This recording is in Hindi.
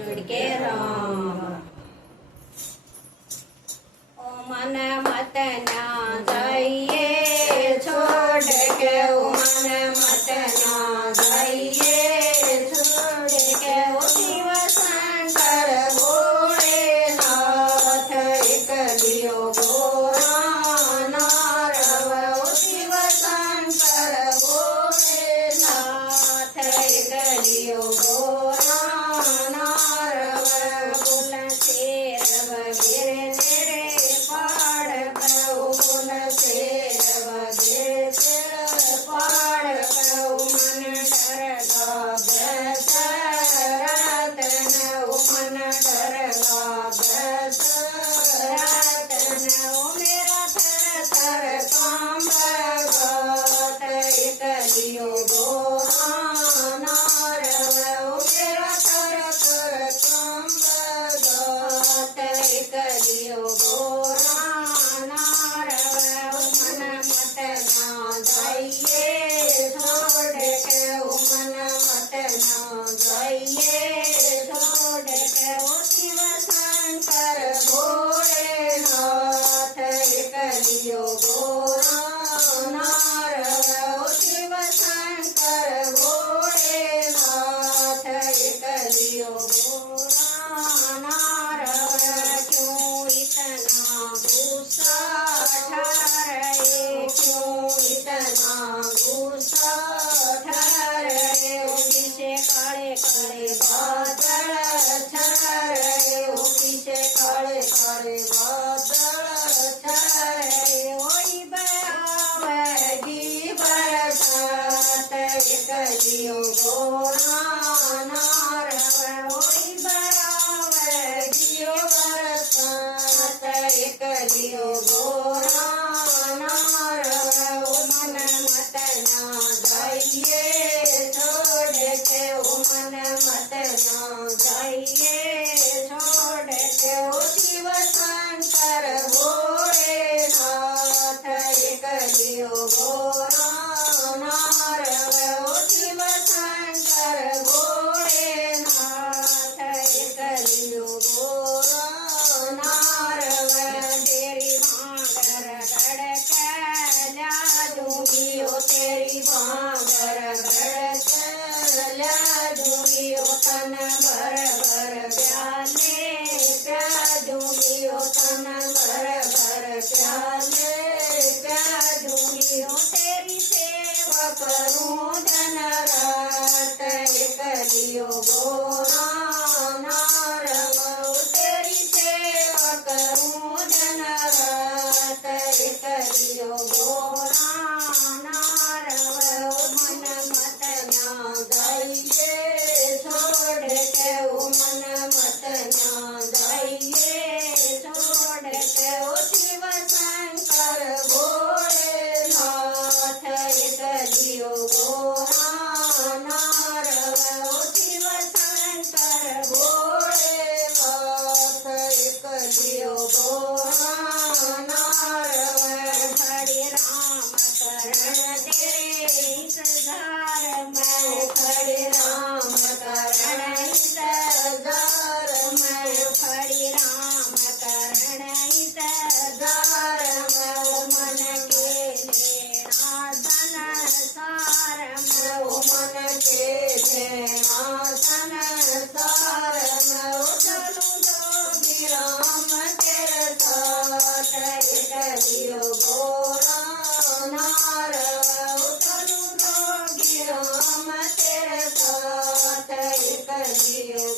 जुड़ के राम। ओ मन मत ना जाइए छोड़ के, ओ मन मत ना जाइए छोड़ के, ओ शिव शंकर भोलेनाथ एक लियो गोरा नारव, ओ शिव शंकर भोलेनाथ एक लियो गोरा नारव। बुलशेर वगैरे तेरे पाड़ प्रभु, बुलशेर वगैरे तेरे पाड़ प्रभु, मन डरगा दशरथ नौ, मन डरगा दशरथ नौ, मेरा थर थर कांबगात एक लियो गोरा नारव, मेरा थर थर कांबगात एक लियो गोरा नारव। मन मत ना जाइए छोड़ के, ओ मन मत ना जाइए छोड़ के, ओ शिव शंकर भोलेनाथ एक लियो गोरा नारव, ओ शिव शंकर भोलेनाथ एक लियो गोरा नारव। क्यों इतना गुस्सा ठहरे, क्यों इतना गुस्सा ठहरे, ओ पीछे काले काले बादल ठहरे, ओ पीछे काले काले बादल ठहरे, ओई बरावगी बरसात एक लियो गोरा नारव, ओई बरावगी बरसात एक लियो गोरा नारव। मन मत ना जाइए छोड़ के, ओ मन मत ना जाइए छोड़ के, ओ शिव शंकर भोलेनाथ एक लियो गोरा नारव, ओ शिव शंकर भोलेनाथ एक लियो गोरा नारव। तेरी भांगर गड़क ला दूंगी, ओ तेरी भांगर गड़क ला दूंगी, ओ तन भर भर प्याले प्या दूंगी, ओ तन भर भर प्याले प्या दूंगी, ओ तेरी सेवा करूं दिन रात एक लियो गोरा नारव, ओ तेरी सेवा करूं दिन रात एक लियो गोरा नारव। मन मत ना जाइए छोड़ के, ओ मन मत ना जाइए छोड़ के, ओ शिव शंकर भोलेनाथ एक लियो गोरा नारव, ओ शिव शंकर भोलेनाथ एक लियो गोरा नारव। हरे राम करण तेरे इंतजार में, हरे राम करण इंतजार में, हरे राम करण इंतजार में, ओ मन के लेना संसार में, ओ मन के लेना संसार में, ओ चलूं तो राम तेरे साथ एक लियो गोरा नारव, ओ चलूं तो राम तेरे साथ एक लियो